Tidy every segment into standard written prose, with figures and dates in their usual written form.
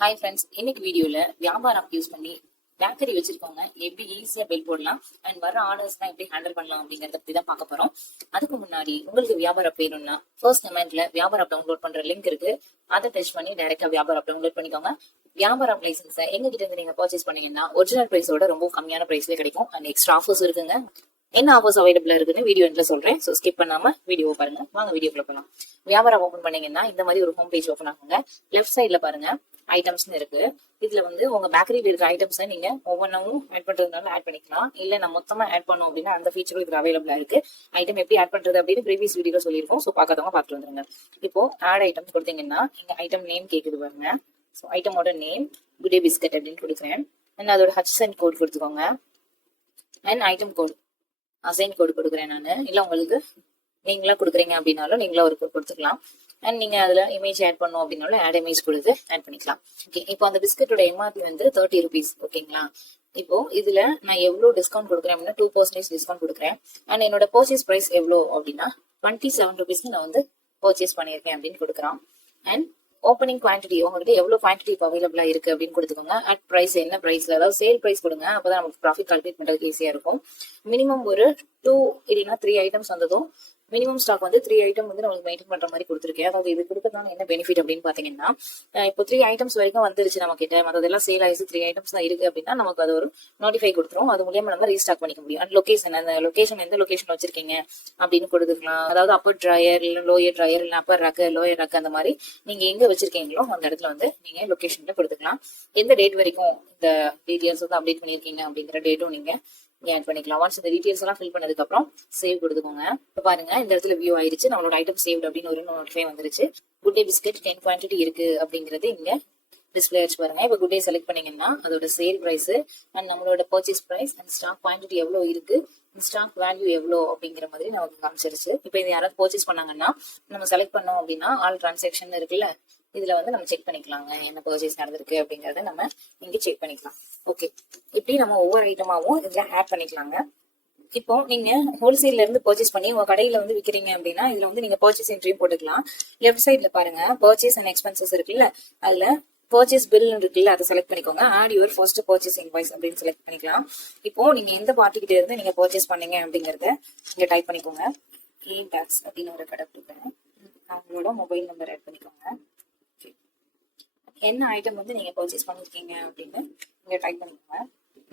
Hi friends, இன்னைக்கு வீடியோல வியாபாரம் யூஸ் பண்ணி பேக்கரி வச்சிருக்கவங்க எப்படி ஈஸியா பில் போடலாம் அண்ட் வர ஆர்டர்ஸ்லாம் எப்படி ஹேண்டில் பண்ணலாம் அப்படிங்கறத பத்தி தான் பார்க்க போறோம். அதுக்கு முன்னாடி உங்களுக்கு வியாபாரம் வேணும்னா ஃபர்ஸ்ட் கமெண்ட்ல வியாபாரம் டவுன்லோட் பண்ற லிங்க் இருக்கு. அதை டச் பண்ணி டைரக்டா வியாபாரம் டவுன்லோட் பண்ணிக்கோங்க. வியாபாரம் லைசன்ஸை எங்க கிட்ட இருந்து நீங்க பர்ச்சேஸ் பண்ணீங்கன்னா ஒரிஜினல் பிரைஸோட ரொம்ப கம்மியான பிரைஸ்ல கிடைக்கும் அண்ட் எக்ஸ்ட்ரா ஆஃபர்ஸ் இருக்குங்க. என்ன ஆஃபர்ஸ் அவைலபிளா இருக்குன்னு வீடியோ எண்ட்ல சொல்றேன். ஸோ ஸ்கிப் பண்ணாம வீடியோ பாருங்க. வாங்க வீடியோக்குள்ள போகலாம். வியாபாரம் ஓபன் பண்ணீங்கன்னா இந்த மாதிரி ஒரு ஹோம் பேஜ் ஓபன் ஆகுங்க. லெஃப்ட் சைட்ல பாருங்க ஐட்டம்ஸ்னு இருக்கு. இதுல வந்து உங்க பேக்கரியில் இருக்கிற ஐட்டம்ஸை நீங்க ஒவ்வொன்றும் ஆட் பண்றதுனால ஆட் பண்ணிக்கலாம். இல்ல நான் மொத்தமா ஆட் பண்ணும் அப்படின்னா அந்த ஃபீச்சரும் இதுல அவைலபிளா இருக்கு. ஐட்டம் எப்படி ஆட் பண்றது அப்படின்னு ப்ரீவியஸ் வீடியோ சொல்லியிருக்கோம். ஸோ பார்க்காதவங்க பார்த்துட்டு வந்துருங்க. இப்போ ஆட் ஐட்டம்ஸ் கொடுத்தீங்கன்னா இங்க ஐட்டம் நேம் கேக்குது பாருங்க. ஸோ ஐட்டமோட நேம் குடே பிஸ்கட் அப்படின்னு கொடுக்குறேன். அண்ட் அதோட ஹச்என் கோட் கொடுத்துக்கோங்க. அண்ட் ஐட்டம் கோட் அசைன் கோடு கொடுக்குறேன் நான். இல்ல உங்களுக்கு நீங்களா கொடுக்குறீங்க அப்படின்னாலும் நீங்களா ஒரு கோட் கொடுத்துக்கலாம். அண்ட் நீங்க அதுல இமேஜ் ஆட் பண்ணும் அப்படின்னாலும் ஆட் இமேஜ் கொடுத்து ஆட் பண்ணிக்கலாம். ஓகே, இப்போ அந்த பிஸ்கட்டோட எம்ஆர்பி வந்து 30 rupees. ஓகேங்களா? இப்போ இதுல நான் எவ்வளவு டிஸ்கவுண்ட் கொடுக்குறேன் அப்படின்னா 2% டிஸ்கவுண்ட் கொடுக்குறேன். அண்ட் என்னோட பர்ச்சேஸ் பிரைஸ் எவ்வளோ அப்படின்னா 27 rupeesக்கு நான் வந்து பர்ச்சேஸ் பண்ணியிருக்கேன் அப்படின்னு கொடுக்குறான். அண்ட் ஓப்பனிங் குவான்டிட்டி உங்களுக்கு எவ்வளவு குவான்டிட்டி இப்போ அவைலபிளா இருக்கு அப்படின்னு கொடுத்துக்கோங்க. அட் பிரைஸ் என்ன பிரைஸ்ல, அதாவது சேல் பிரைஸ் கொடுங்க. அப்பதான் நமக்கு ப்ராஃபிட் கால்குலேட் பண்றதுக்கு ஈஸியா இருக்கும். மினிமம் ஒரு 2 இல்லைன்னா 3 ஐட்டம்ஸ் வந்ததும் மினிமம் ஸ்டாக் வந்து 3 ஐட்டம் வந்து நம்மளுக்கு மெயின்டைன் பண்ற மாதிரி கொடுத்துருக்கேன். அதாவது இது கொடுக்கறதுனால என்ன பெனிஃபிட் அப்படின்னு பாத்தீங்கன்னா, இப்போ 3 ஐட்டம்ஸ் வரைக்கும் வந்துருச்சு நம்ம கிட்ட, மற்றதெல்லாம் சேல் ஆயிடுச்சு, 3 ஐட்டம்ஸ் தான் இருக்கு அப்படின்னா நமக்கு அது ஒரு நோட்டிஃபை கொடுத்துரும். அது மூலியமா நம்ம ரீஸ்டாக் பண்ணிக்க முடியும். அண்ட் லொகேஷன், அந்த லொகேஷன் எந்த லொகேஷன் வச்சிருக்கீங்க அப்படின்னு கொடுத்துக்கலாம். அதாவது அப்பர் ட்ரையர் இல்ல லோயர் ட்ரையர் இல்ல அப்பர் ரேக் லோயர் ரேக் அந்த மாதிரி நீங்க எங்க வச்சிருக்கீங்களோ அந்த இடத்துல வந்து நீங்க லொகேஷன்ல கொடுத்துக்கலாம். எந்த டேட் வரைக்கும் இந்த டீடைல்ஸ் வந்து அப்டேட் பண்ணிருக்கீங்க அப்படிங்கிற டேட்டும் நீங்க ஆட் பண்ணிக்கலாம். ஒன்ஸ் இந்த டீடைல்ஸ் எல்லாம் ஃபில் பண்ணதுக்கு அப்புறம் சேவ் கொடுத்துக்கோங்க. இப்போ பாருங்க இந்த இடத்துல வியூ ஆயிருச்சு, நம்மளோட ஐட்டம் சேவ்ட் அப்படின்னு ஒரு நோட்டிஃபை வந்துருச்சு. குட் டே பிஸ்கட் 10 குவான்டிட்டி இருக்கு அப்படிங்கிறது இங்க டிஸ்பிளே ஆச்சு பாருங்க. இப்போ குட் டே செலக்ட் பண்ணீங்கன்னா அதோட சேல் பிரைஸ் அண்ட் நம்மளோட purchase price and stock quantity எவ்வளவு இருக்கு, ஸ்டாக் வேல்யூ எவ்வளோ அப்படிங்கிற மாதிரி நமக்கு காமிச்சிருச்சு. இப்போ இது யாராவது பர்ச்சேஸ் பண்ணாங்கன்னா நம்ம செலக்ட் பண்ணோம் அப்படின்னா ஆல் டிரான்சாக்ஷன் இருக்குல்ல, இதுல வந்து நம்ம செக் பண்ணிக்கலாங்க என்ன பர்ச்சேஸ் நடந்திருக்கு அப்படிங்கறத நம்ம இங்க செக் பண்ணிக்கலாம். ஓகே, இப்படி நம்ம ஒவ்வொரு ஐட்டமாவும் இதுல ஆட் பண்ணிக்கலாங்க. இப்போ நீங்க ஹோல்சேல்ல இருந்து பர்ச்சேஸ் பண்ணி உங்க கடையில வந்து விக்கிறீங்க அப்படின்னா இதுல வந்து நீங்க பர்ச்சேஸ் என்ட்ரியும் போட்டுக்கலாம். லெஃப்ட் சைட்ல பாருங்க பர்ச்சேஸ் அண்ட் எக்ஸ்பென்சஸ் இருக்குல்ல, அதுல பர்ச்சேஸ் பில் இருக்குல்ல, அதை செலக்ட் பண்ணிக்கோங்க. Add your first purchase invoice அப்படின்னு செலக்ட் பண்ணிக்கலாம். இப்போ நீங்க எந்த பார்ட்டி கிட்ட இருந்து நீங்க பர்ச்சேஸ் பண்ணீங்க அப்படிங்கறத இங்க டைப் பண்ணிக்கோங்க. பேக்ஸ் அப்படின்னு ஒரு கடை கொடுக்குறேன். அவங்களோட மொபைல் நம்பர் ஆட் பண்ணிக்கோங்க. என்ன ஐட்டம் வந்து நீங்க பர்ச்சேஸ் பண்ணிருக்கீங்க அப்படின்னு இங்க டைப் பண்ணிக்கோங்க.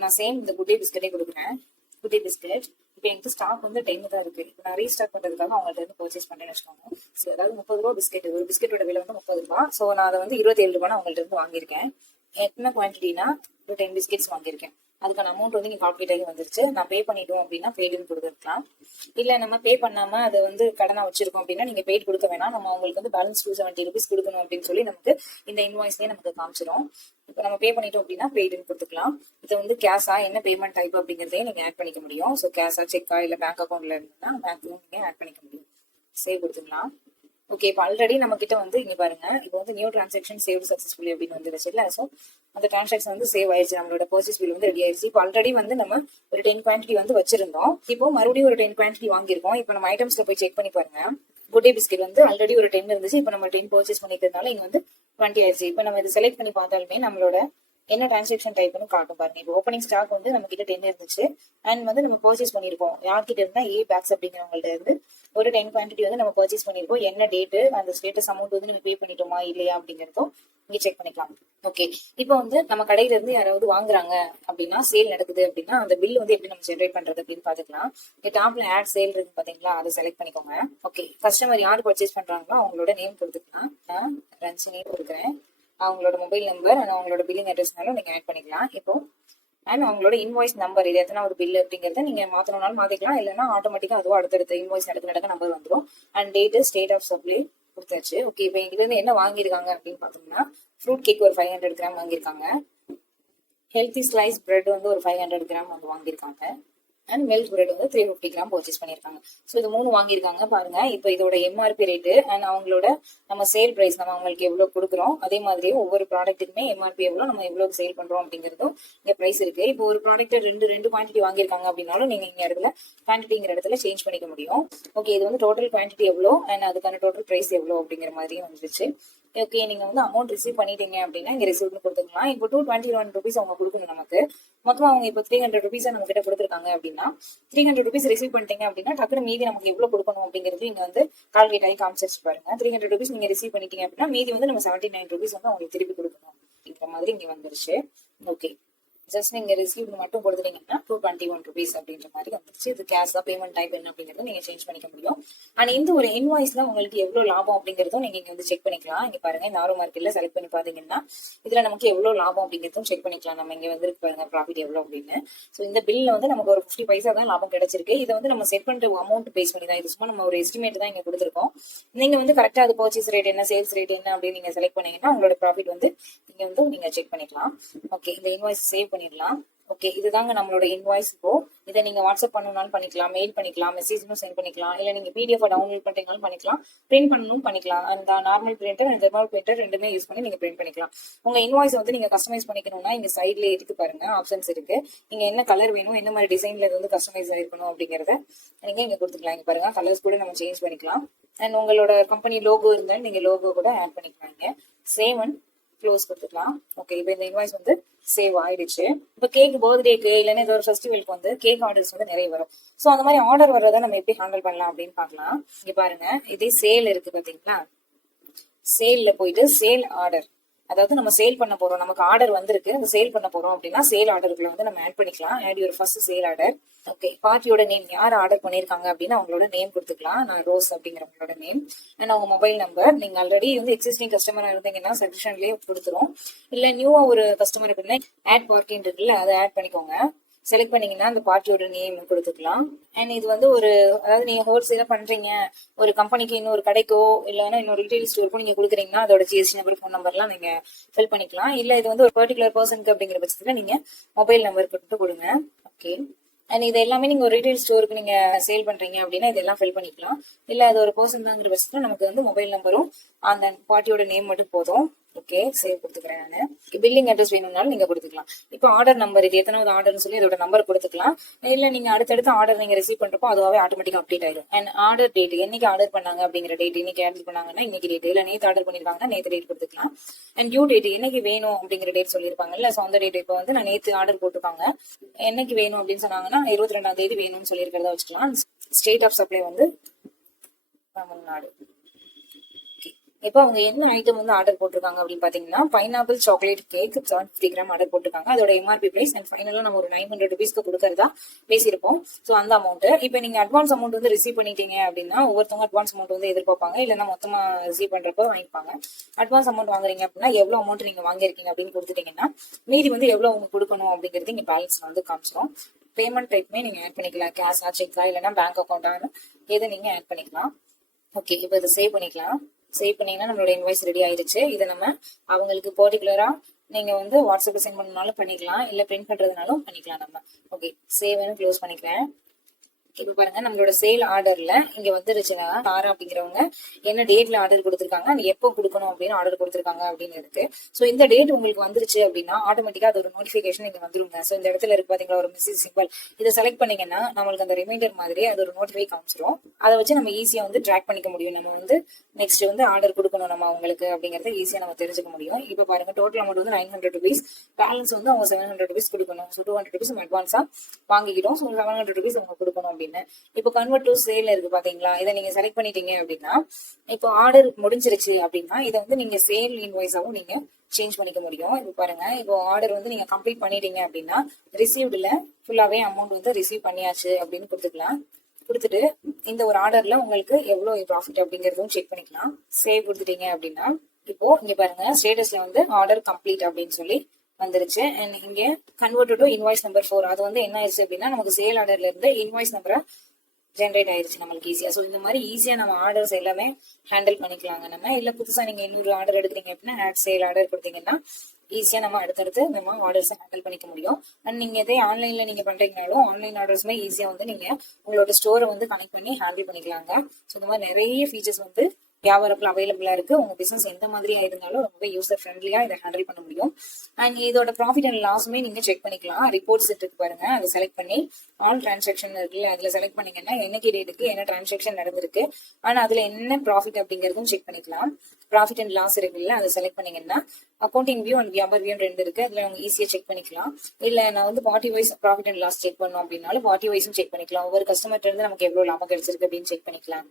நான் சேம் இந்த குட் டே பிஸ்கட்டே கொடுக்குறேன். குட் டே பிஸ்கட் இப்போ எனக்கு ஸ்டாக் வந்து 10 தான் இருக்கு. இப்போ நான் ரீஸ்டாக் பண்றதுக்காக அவங்கள்ட்ட இருந்து பர்ச்சேஸ் பண்ணேன்னு வச்சுக்கோங்க. ஸோ அதாவது 30 ரூபா பிஸ்கெட், ஒரு பிஸ்கெட்டோட விலை வந்து 30 ரூபாய். ஸோ நான் அதை வந்து 27 ரூபாய் அவங்கள்ட்ட இருந்து வாங்கியிருக்கேன். என்ன குவான்டிட்டினா ஒரு 10 பிஸ்கெட்ஸ் வாங்கியிருக்கேன். அதுக்கான அமௌண்ட் வந்து நீங்க கால்குலேட் ஆகி வந்துருச்சு. நான் பே பண்ணிட்டோம் அப்படின்னா பெய்டுன்னு கொடுத்துருக்கலாம். இல்ல நம்ம பே பண்ணாம அதை வந்து கடனா வச்சிருக்கோம் அப்படின்னா நீங்க பெய்ட் கொடுக்க வேணாம். நம்ம அவங்களுக்கு வந்து பேலன்ஸ் 270 rupees கொடுக்கணும் அப்படின்னு சொல்லி நமக்கு இந்த இன்வாய்ஸ்லயே நமக்கு காமிச்சிடும். இப்போ நம்ம பே பண்ணிட்டோம் அப்படின்னா பெய்டுன்னு கொடுத்துக்கலாம். இது வந்து கேஷா, என்ன பேமெண்ட் டைப் அப்படிங்கறதையும் நீங்க ஆட் பண்ணிக்க முடியும். ஸோ கேஷா, செக்கா இல்ல பேங்க் அக்கௌண்ட்ல இருந்தா பேங்க்லயும் நீங்க ஆட் பண்ணிக்க முடியும். சேவ் கொடுத்துக்கலாம். ஓகே, இப்போ ஆல்ரெடி நம்ம கிட்ட வந்து இங்க பாருங்க, இப்போ வந்து நியூ டிரான்சாக்ஷன் சேவ் சக்சஸ்ஃபுல்லி அப்படின்னு வந்துருச்சு இல்ல. ஸோ அந்த டிரான்சாக்ஷன் வந்து சேவ் ஆயிடுச்சு, நம்மளோட பர்ச்சேஸ் பில் வந்து ரெடி ஆயிடுச்சு. இப்போ ஆல்ரெடி வந்து நம்ம ஒரு 10 குவான்டிட்டி வந்து வச்சிருந்தோம். இப்போ மறுபடியும் ஒரு 10 குவான்டிட்டி வாங்கியிருக்கோம். இப்போ நம்ம ஐட்டம்ஸ்ல போய் செக் பண்ணி பாருங்க. குட் டே பிஸ்கெட் வந்து ஆல்ரெடி ஒரு 10 இருந்துச்சு. இப்போ நம்ம 10 பர்ச்சேஸ் பண்ணிக்கிறதுனால இங்க வந்து 20 ஆயிடுச்சு. இப்போ நம்ம இதை செலக்ட் பண்ணி பார்த்தாலுமே நம்மளோட என்ன டிரான்சாக்ஷன் டைப்னு காட்டும் பாருங்க. இப்போ ஓப்பனிங் ஸ்டாக் வந்து நம்ம கிட்ட 10 இருந்துச்சு. அண்ட் வந்து நம்ம பர்ச்சேஸ் பண்ணிருக்கோம் யார்கிட்ட இருந்தா பேக்ஸ் அப்படிங்கிறவங்கள்ட்ட இருந்து ஒரு 10 குவான்டிட்டி வந்து நம்ம பர்ச்சேஸ் பண்ணிருக்கோம். என்ன டேட்டு, அந்த ஸ்டேட்டஸ் அமௌண்ட் வந்து நீங்க பே பண்ணிட்டோமா இல்லையா அப்படிங்கிறதும் இங்க செக் பண்ணிக்கலாம். ஓகே, இப்போ வந்து நம்ம கடையில இருந்து யாராவது வாங்குறாங்க அப்படின்னா, சேல் நடக்குது அப்படின்னா அந்த பில் வந்து எப்படி நம்ம ஜென்ரேட் பண்றது அப்படின்னு பாத்துக்கலாம். டாப்ல ஆட் சேல் இருக்கு பாத்தீங்களா, அதை செலக்ட் பண்ணிக்கோங்க. ஓகே, கஸ்டமர் யார் பர்ச்சேஸ் பண்றாங்களோ அவங்களோட நேம் கொடுத்துக்கலாம். நான் ரஞ்சினி கொடுக்குறேன். அவங்களோட மொபைல் நம்பர் அண்ட் அவங்களோட பில்லிங் அட்ரஸ்னாலும் நீங்க ஆட் பண்ணிக்கலாம். இப்போ அண்ட் அவங்களோட இன்வாய்ஸ் நம்பர், இது எத்தனை ஒரு பில் அப்படிங்கறத நீங்க மாத்தணும்னாலும் மாத்திக்கலாம். இல்லைன்னா ஆட்டோமேட்டிக்கா அதுவும் அடுத்தடுத்த இன்வாய்ஸ் நடக்க நம்பர் வந்துடும். And date, state of supply கொடுத்தாச்சு. ஓகே, இப்போ எங்கிட்ட இருந்து என்ன வாங்கியிருக்காங்க அப்படின்னு பாத்தீங்கன்னா ஃப்ரூட் கேக் ஒரு 500 கிராம் வாங்கியிருக்காங்க. ஹெல்த்தி ஸ்லைஸ் பிரெட் வந்து ஒரு 500 கிராம் வந்து வாங்கியிருக்காங்க. அண்ட் மில்க் பிரெட் வந்து 350 கிராம் பர்ச்சேஸ் பண்ணியிருக்காங்க. ஸோ இது 3 வாங்கியிருக்காங்க பாருங்க. இப்போ இதோட எம்ஆர்பி ரேட்டு அண்ட் அவங்களோட நம்ம சேல் பிரைஸ் நம்ம அவங்களுக்கு எவ்வளவு கொடுக்குறோம், அதே மாதிரியே ஒவ்வொரு ப்ராடக்ட்டுக்குமே எம்ஆர்பி எவ்வளோ, நம்ம எவ்வளவு சேல் பண்றோம் அப்படிங்கிறதும் இங்க பிரைஸ் இருக்கு. இப்போ ஒரு ப்ராடக்ட் ரெண்டு குவான்டிட்டி வாங்கியிருக்காங்க அப்படின்னாலும் நீங்க இங்க இடத்துல குவான்டிட்டிங்கிற இடத்துல சேஞ்ச் பண்ணிக்க முடியும். ஓகே, இது வந்து டோட்டல் குவான்டிட்டி எவ்வளோ அண்ட் அதுக்கான டோட்டல் பிரைஸ் எவ்வளோ அப்படிங்கிற மாதிரியும் வந்துருச்சு. ஓகே, நீங்க வந்து அமௌண்ட் ரிசீவ் பண்ணிட்டீங்க அப்படின்னா இங்க ரிசீவ்னு கொடுத்துக்கலாம். இப்போ 221 ருபீஸ் அவங்க கொடுக்கணும் நமக்கு. மொத்தமா அவங்க இப்போ 300 ருபீஸ் நம்ம கிட்ட கொடுத்துருக்காங்க அப்படின்னா 300 ருபீஸ் ரிசீவ் பண்ணிட்டீங்க அப்படின்னா டக்குனு மீதி நமக்கு எவ்வளவு கொடுக்கணும் அப்படிங்கிறது இங்க வந்து கால்குலேட் ஆகி காமிச்சிருச்சு பாருங்க. 300 ருபீஸ் நீங்க ரிசீவ் பண்ணிட்டீங்க அப்படின்னா மீதி வந்து நம்ம 79 ருபீஸ் வந்து அவங்களுக்கு திருப்பி கொடுக்கணும் அப்படிங்கிற மாதிரி இங்க வந்துருச்சு. ஓகே, ஜஸ்ட் நீங்க ரிசீவ் மட்டும் கொடுத்துட்டீங்கன்னா 221 ருபீஸ் அப்படின்ற மாதிரி வந்துருச்சு. இது கேஷ் தான், பேமெண்ட் டைப் என்ன அப்படிங்கறத நீங்க சேஞ்ச் பண்ணிக்க முடியும். அண்ட் இந்த ஒரு இன்வாய்ஸ்ல உங்களுக்கு எவ்வளவு லாபம் அப்படிங்கறதும் நீங்க இங்க வந்து செக் பண்ணிக்கலாம். இங்க பாருங்க, இந்த ஆரோ மார்க்கெட்ல செலக்ட் பண்ணி பாத்தீங்கன்னா இதுல நமக்கு எவ்வளவு லாபம் அப்படிங்கறதும் செக் பண்ணிக்கலாம். நம்ம இங்க வந்து பாருங்க ப்ராஃபிட் எவ்வளவு அப்படின்னு. சோ இந்த பில்ல வந்து நமக்கு ஒரு 50 பைசா தான் லாபம் கிடைச்சிருக்கு. இதை வந்து நம்ம செட் பண்ற அமௌண்ட் பேஸ் பண்ணி தான், இது சும்மா நம்ம ஒரு எஸ்டிமேட் தான் இங்க கொடுத்துருக்கோம். நீங்க வந்து கரெக்டா அது பர்ச்சேஸ் ரேட் என்ன, சேல்ஸ் ரேட் என்ன அப்படின்னு நீங்க செலக்ட் பண்ணீங்கன்னா உங்களோட ப்ராஃபிட் வந்து இங்க வந்து நீங்க செக் பண்ணிக்கலாம். ஓகே, இந்த இன்வாய்ஸ் சேவ் பண்ணிடலாம். ஓகே, இதுதாங்க நம்மளோட இன்வாய்ஸ். இப்போ இதை நீங்க வாட்ஸ்அப் பண்ணணும்னாலும் பண்ணிக்கலாம், மெயில் பண்ணிக்கலாம், மெசேஜும் சென்ட் பண்ணிக்கலாம், இல்ல நீங்க பிடிஎஃப் டவுன்லோட் பண்றீங்கனாலும் பண்ணிக்கலாம், பிரிண்ட் பண்ணணும் பண்ணிக்கலாம். அந்த normal printer and thermal printer ரெண்டுமே யூஸ் பண்ணி நீங்க பிரிண்ட் பண்ணிக்கலாம். உங்க இன்வாய்ஸ் வந்து நீங்க கஸ்டமைஸ் பண்ணிக்கணும்னா இங்க சைட்ல இருக்கு பாருங்க, ஆப்ஷன்ஸ் இருக்கு. நீங்க என்ன கலர் வேணும், என்ன மாதிரி டிசைன்ல இது வந்து கஸ்டமைஸ் ஆயிருக்கணும் அப்படிங்கறத நீங்க இங்க கொடுத்துக்கலாம். இங்க பாருங்க, கலர்ஸ் கூட நம்ம சேஞ்ச் பண்ணிக்கலாம். அண்ட் உங்களோட கம்பெனி லோகோ இருந்தாலும் நீங்க லோகோ கூட ஆட் பண்ணிக்கலாம். சேவ் அண்ட் க்ளோஸ் கொடுத்துக்கலாம். ஓகே, இப்போ இந்த இன்வாய்ஸ் வந்து சேவ் ஆயிடுச்சு. இப்போ கேக் பர்த்டேக்கு இல்லைன்னா ஏதோ ஒரு ஃபெஸ்டிவலுக்கு வந்து கேக் ஆர்டர்ஸ் வந்து நிறைய வரும். ஸோ அந்த மாதிரி ஆர்டர் வர்றதை நம்ம எப்படி ஹேண்டில் பண்ணலாம் அப்படின்னு பார்க்கலாம். இங்க பாருங்க, இதே சேல் இருக்கு பாத்தீங்களா, சேல்ல போயிட்டு சேல் ஆர்டர், அதாவது நம்ம சேல் பண்ண போறோம், நமக்கு ஆர்டர் வந்திருக்கு, அந்த சேல் பண்ண போறோம் அப்படின்னா சேல் ஆர்டருக்குள்ள வந்து நம்ம ஆட் பண்ணிக்கலாம். Add your first sale order. Okay, பார்ட்டியோட நேம், யார் ஆர்டர் பண்ணிருக்காங்க அப்படின்னு அவங்களோட நேம் கொடுத்துக்கலாம். நான் ரோஸ் அப்படிங்கிறவங்களோட நேம் அண்ட் அவங்க மொபைல் நம்பர். நீங்க ஆல்ரெடி வந்து எக்ஸிஸ்டிங் கஸ்டமரா இருந்தீங்கன்னா செக்ஷன்லயே கொடுத்துரும். இல்ல நியூவா ஒரு கஸ்டமர் அப்படின்னா ஆட் பார்ட்டின்னு இருக்குல்ல, அதை ஆட் பண்ணிக்கோங்க. செலக்ட் பண்ணீங்கன்னா அந்த பார்ட்டியோட நேம் கொடுத்துக்கலாம். அண்ட் இது வந்து ஒரு, அதாவது நீங்க ஹோல்சேலா பண்றீங்க, ஒரு கம்பெனிக்கு இன்னொரு கடைக்கோ இல்லைன்னா இன்னொரு ரீட்டைல் ஸ்டோருக்கோ நீங்க கொடுக்குறீங்கன்னா அதோட ஜிஎஸ்டி நம்பர், ஃபோன் நம்பர்லாம் நீங்க ஃபில் பண்ணிக்கலாம். இல்ல இது வந்து ஒரு பர்டிகுலர் பர்சனுக்கு அப்படிங்கிற பட்சத்துல நீங்க மொபைல் நம்பர் கொடுங்க. ஓகே, அண்ட் இது எல்லாமே நீங்க ஒரு ரீட்டைல் ஸ்டோருக்கு நீங்க சேல் பண்றீங்க அப்படின்னா இதெல்லாம் ஃபில் பண்ணிக்கலாம். இல்ல அது ஒரு பர்சன் தாங்கிற பட்சத்துல நமக்கு வந்து மொபைல் நம்பரும் அந்த பார்ட்டியோட நேம் மட்டும் போதும். ஓகே, சேவ் கொடுத்துக்கிறேன். நான் பில்லிங் அட்ரஸ் வேணும்னாலும் நீங்க கொடுத்துக்கலாம். இப்போ ஆர்டர் நம்பர், இது எத்தனாவது ஆர்டர்னு சொல்லி இதோட நம்பர் கொடுத்துக்கலாம். இல்ல நீங்க அடுத்தடுத்த ஆர்டர் நீங்க ரிசீவ் பண்றப்போ அதுவாவே ஆட்டோமேட்டிக் அப்டேட் ஆயிடும். அண்ட் ஆர்டர் டேட், என்னைக்கு ஆர்டர் பண்ணாங்க அப்படிங்கிற டேட், இன்னைக்கு ஆர்டர் பண்ணாங்கன்னா இன்னைக்கு டேட், இல்ல நேத்து ஆர்டர் பண்ணிருக்காங்கன்னா நேத்து டேட் கொடுத்துக்கலாம். அண்ட் டியூ டேட், என்னைக்கு வேணும் அப்படிங்கிற டேட் சொல்லியிருப்பாங்கல்ல, ஸோ அந்த டேட் இப்போ வந்து நான் நேத்து ஆர்டர் போட்டிருக்காங்க, என்னைக்கு வேணும் அப்படின்னு சொன்னாங்கன்னா 22ஆம் தேதி வேணும்னு சொல்லியிருக்கிறதா வச்சுக்கலாம். ஸ்டேட் ஆஃப் சப்ளை வந்து தமிழ்நாடு. இப்போ அவங்க என்ன ஐட்டம் வந்து ஆர்டர் போட்டிருக்காங்க அப்படின்னு பாத்தீங்கன்னா pineapple chocolate cake 750 gram order போட்டிருக்காங்க. அதோட எம்ஆர்பி பிரைஸ் அண்ட் ஃபைனலா நம்ம ஒரு 900 ருபீஸ்க்கு கொடுக்கறதா பேசியிருப்போம். ஸோ அந்த அமௌண்ட் இப்போ நீங்க அட்வான்ஸ் அமௌண்ட் வந்து ரிசீவ் பண்ணிட்டீங்க அப்படின்னா ஒவ்வொருத்தவங்க அட்வான்ஸ் அமௌண்ட் வந்து எதிர்பார்ப்பாங்க, இல்லைன்னா மொத்தமா ரிசீவ் பண்றப்ப வாங்கிப்பாங்க. அட்வான்ஸ் அமௌண்ட் வாங்குறீங்க அப்படின்னா எவ்வளவு அமௌண்ட் நீங்க வாங்கிருக்கீங்க அப்படின்னு கொடுத்துட்டீங்கன்னா மீதி வந்து எவ்வளவு உங்களுக்கு கொடுக்கணும் அப்படிங்கிறது இங்க பேலன்ஸ் வந்து காமிச்சிடும். பேமெண்ட் டைப்மே நீங்க ஆட் பண்ணிக்கலாம், கேஷா செக்கா இல்லைன்னா பேங்க் அக்கௌண்டான எதை நீங்க ஆட் பண்ணிக்கலாம். ஓகே, இப்போ இதை சேவ் பண்ணிக்கலாம். சேவ் பண்ணீங்கன்னா நம்மளோட இன்வாய்ஸ் ரெடி ஆயிடுச்சு. இதை நம்ம அவங்களுக்கு பர்டிகுலரா நீங்க வந்து வாட்ஸ்அப்ல சென்ட் பண்ணனாலும் பண்ணிக்கலாம், இல்ல பிரிண்ட் பண்றதுனாலும் பண்ணிக்கலாம் நம்ம. ஓகே, சேவ் க்ளோஸ் பண்ணிக்கிறேன். இப்ப பாருங்க, நம்மளோட சேல் ஆர்டர்ல இங்க வந்துருச்சுன்னா தாரா அப்படிங்கிறவங்க என்ன டேட்ல ஆர்டர் கொடுத்திருக்காங்க, எப்போ கொடுக்கணும் அப்படின்னு ஆர்டர் கொடுத்திருக்காங்க அப்படின்னு இருக்கு. சோ இந்த டேட் உங்களுக்கு வந்துருச்சு அப்படின்னா ஆட்டோமேட்டிக்கா அது ஒரு நோட்டிபிகேஷன் இங்க வந்துருங்க. சோ இந்த இடத்துல இருக்கு பாத்தீங்களா ஒரு மெசேஜ் சிம்பிள், இதை செலக்ட் பண்ணீங்கன்னா நம்மளுக்கு அந்த ரிமைண்டர் மாதிரி அது ஒரு நோட்டிஃபை காமிச்சிரும். அதை வச்சு நம்ம ஈஸியா வந்து ட்ராக் பண்ணிக்க முடியும். நம்ம வந்து நெக்ஸ்ட் வந்து ஆர்டர் கொடுக்கணும் நம்ம அவங்களுக்கு அப்படிங்கறத ஈஸியா நம்ம தெரிஞ்சுக்க முடியும். இப்ப பாருங்க, டோட்டல் அமௌண்ட் வந்து 900 ருபீஸ், பேலன்ஸ் வந்து அவங்க 700 ருபீஸ் கொடுக்கணும். ஸோ 200 ருபீஸ் நம்ம அட்வான்ஸா வாங்கிக்கிட்டோம். ஸோ 700 ருபீஸ் அவங்க கொடுக்கணும் அப்படின்னு. இப்போ கன்வெர்ட் டு சேல் இருக்கு பாத்தீங்களா, இதை நீங்க செலக்ட் பண்ணிட்டீங்க அப்படின்னா இப்போ ஆர்டர் முடிஞ்சிருச்சு அப்படின்னா இதை வந்து நீங்க சேல் இன்வாய்ஸாவும் நீங்க சேஞ்ச் பண்ணிக்க முடியும். இப்போ பாருங்க, இப்போ ஆர்டர் வந்து நீங்க கம்ப்ளீட் பண்ணிட்டீங்க அப்படின்னா ரிசீவ்டுல ஃபுல்லாவே அமௌண்ட் வந்து ரிசீவ் பண்ணியாச்சு அப்படின்னு கொடுத்துக்கலாம். கொடுத்துட்டு இந்த ஒரு ஆர்டர்ல உங்களுக்கு எவ்வளவு ப்ராஃபிட் அப்படிங்கறதும் செக் பண்ணிக்கலாம். சேவ் கொடுத்துட்டீங்க அப்படின்னா இப்போ இங்க பாருங்க ஸ்டேட்டஸ்ல வந்து ஆர்டர் கம்ப்ளீட் அப்படின்னு சொல்லி வந்துருச்சு. அண்ட் இங்க கன்வெர்ட் டு இன்வாய்ஸ் நம்பர் 4, அது வந்து என்ன ஆயிடுச்சு அப்படின்னா நமக்கு சேல் ஆர்டர்ல இருந்து இன்வாய்ஸ் நம்பரை ஜென்ரேட் ஆயிருச்சு நம்மளுக்கு ஈஸியா. ஸோ இந்த மாதிரி ஈஸியா நம்ம ஆர்டர்ஸ் எல்லாமே ஹேண்டில் பண்ணிக்கலாங்க நம்ம. இல்ல புதுசா நீங்க இன்னொரு ஆர்டர் எடுக்கிறீங்க அப்படின்னா ஆட் சேல் ஆர்டர் கொடுத்தீங்கன்னா ஈஸியா நம்ம அடுத்தடுத்து நம்ம ஆர்டர்ஸை ஹேண்டில் பண்ணிக்க முடியும். அண்ட் நீங்க இதே ஆன்லைன்ல நீங்க பண்றீங்கனாலும் ஆன்லைன் ஆர்டர்ஸ்மே ஈஸியா வந்து நீங்க உங்களோட ஸ்டோரை வந்து கனெக்ட் பண்ணி ஹேண்டில் பண்ணிக்கலாங்க. ஸோ இந்த மாதிரி நிறைய ஃபீச்சர்ஸ் வந்து வியாபாரத்துல அவைலபிளா இருக்கு. உங்க பிசினஸ் எந்த மாதிரியா இருந்தாலும் ரொம்ப யூசர் ஃப்ரெண்ட்லியா இதை ஹேண்டில் பண்ண முடியும். அண்ட் இதோட ப்ராஃபிட் அண்ட் லாஸுமே நீங்க செக் பண்ணிக்கலாம். ரிப்போர்ட்ஸ் இருக்கு பாருங்க, அதை செலக்ட் பண்ணி ஆல் டிரான்சாக்ஷன் இருக்குல்ல, அதுல செலக்ட் பண்ணீங்கன்னா என்னைக்கு டேட்டுக்கு என்ன டிரான்சாக்ஷன் நடந்திருக்கு, ஆனா அதுல என்ன ப்ராஃபிட் அப்படிங்கறதும் செக் பண்ணிக்கலாம். ப்ராஃபிட் அண்ட் லாஸ் இருக்குல்ல, அதை செலக்ட் பண்ணீங்கன்னா அக்கௌண்டிங் வியூ அண்ட் வியாபார் வியூ 2 இருக்கு. அதுல அவங்க ஈஸியா செக் பண்ணிக்கலாம். இல்ல நான் வந்து party wise profit and loss check பண்ணோம் அப்படின்னாலும் பார்ட்டி வைஸும் செக் பண்ணிக்கலாம். ஒவ்வொரு கஸ்டமர்ட்ட இருந்து நமக்கு எவ்வளவு லாபம் கிடைச்சிருக்கு அப்படின்னு செக் பண்ணிக்கலாம்.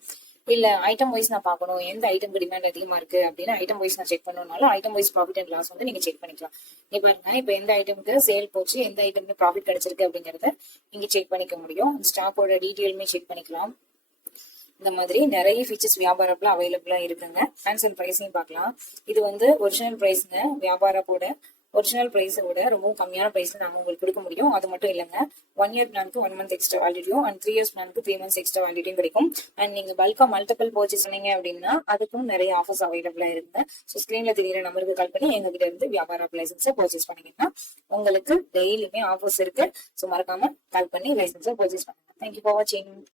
இல்ல ஐட்டம் வைஸ் நான் பார்க்கணும், எந்த ஐட்டம்க்கு டிமாண்ட் அதிகமா இருக்கு அப்படின்னு ஐட்டம் வைஸ் நான் செக் பண்ணணும்னாலும் item wise profit and loss வந்து நீங்க செக் பண்ணிக்கலாம். நீ பாருங்க, இப்ப எந்த ஐட்டம்க்கு சேல் போச்சு, எந்த ஐட்டம்க்கு ப்ராஃபிட் கிடைச்சிருக்கு அப்படிங்கறத நீங்க செக் பண்ணிக்க முடியும். ஸ்டாக்கோட டீடைலுமே செக் பண்ணிக்கலாம். இந்த மாதிரி நிறைய ஃபீச்சர்ஸ் வியாபாரத்துல அவைலபிளா இருக்குங்க. ஃபேன்ஸ் அண்ட் பிரைஸையும் பார்க்கலாம். இது வந்து ஒரிஜினல் பிரைஸ்ங்க. வியாபாரப்போட ஒரிஜினல் பிரைஸோட ரொம்ப கம்மியான பிரைஸ்ல நாங்க உங்களுக்கு கொடுக்க முடியும். அது மட்டும் இல்லைங்க, 1 இயர் பிளானுக்கு 1 மந்த் எக்ஸ்ட்ரா வேலிடிட்டியும் அண்ட் 3 இயர்ஸ் பிளானுக்கு 3 மந்த்ஸ் எக்ஸ்ட்ரா வேலிடிட்டியும் கிடைக்கும். அண்ட் நீங்க பல்கா மல்டிபிள் பர்ச்சேஸ் பண்ணீங்க அப்படின்னா அதுக்கும் நிறைய ஆஃபர்ஸ் அவைலபிளா இருக்குங்க. ஸோ ஸ்கிரீன்ல தெரியுற நம்பருக்கு கால் பண்ணி எங்க கிட்ட இருந்து வியாபார லைசன்ஸை பர்ச்சேஸ் பண்ணீங்கன்னா உங்களுக்கு டெய்லியுமே ஆஃபர்ஸ் இருக்கு. ஸோ மறக்காம கால் பண்ணி லைசன்ஸை பர்ச்சேஸ் பண்ணுங்க. தேங்க்யூ ஃபார் வாட்சிங்.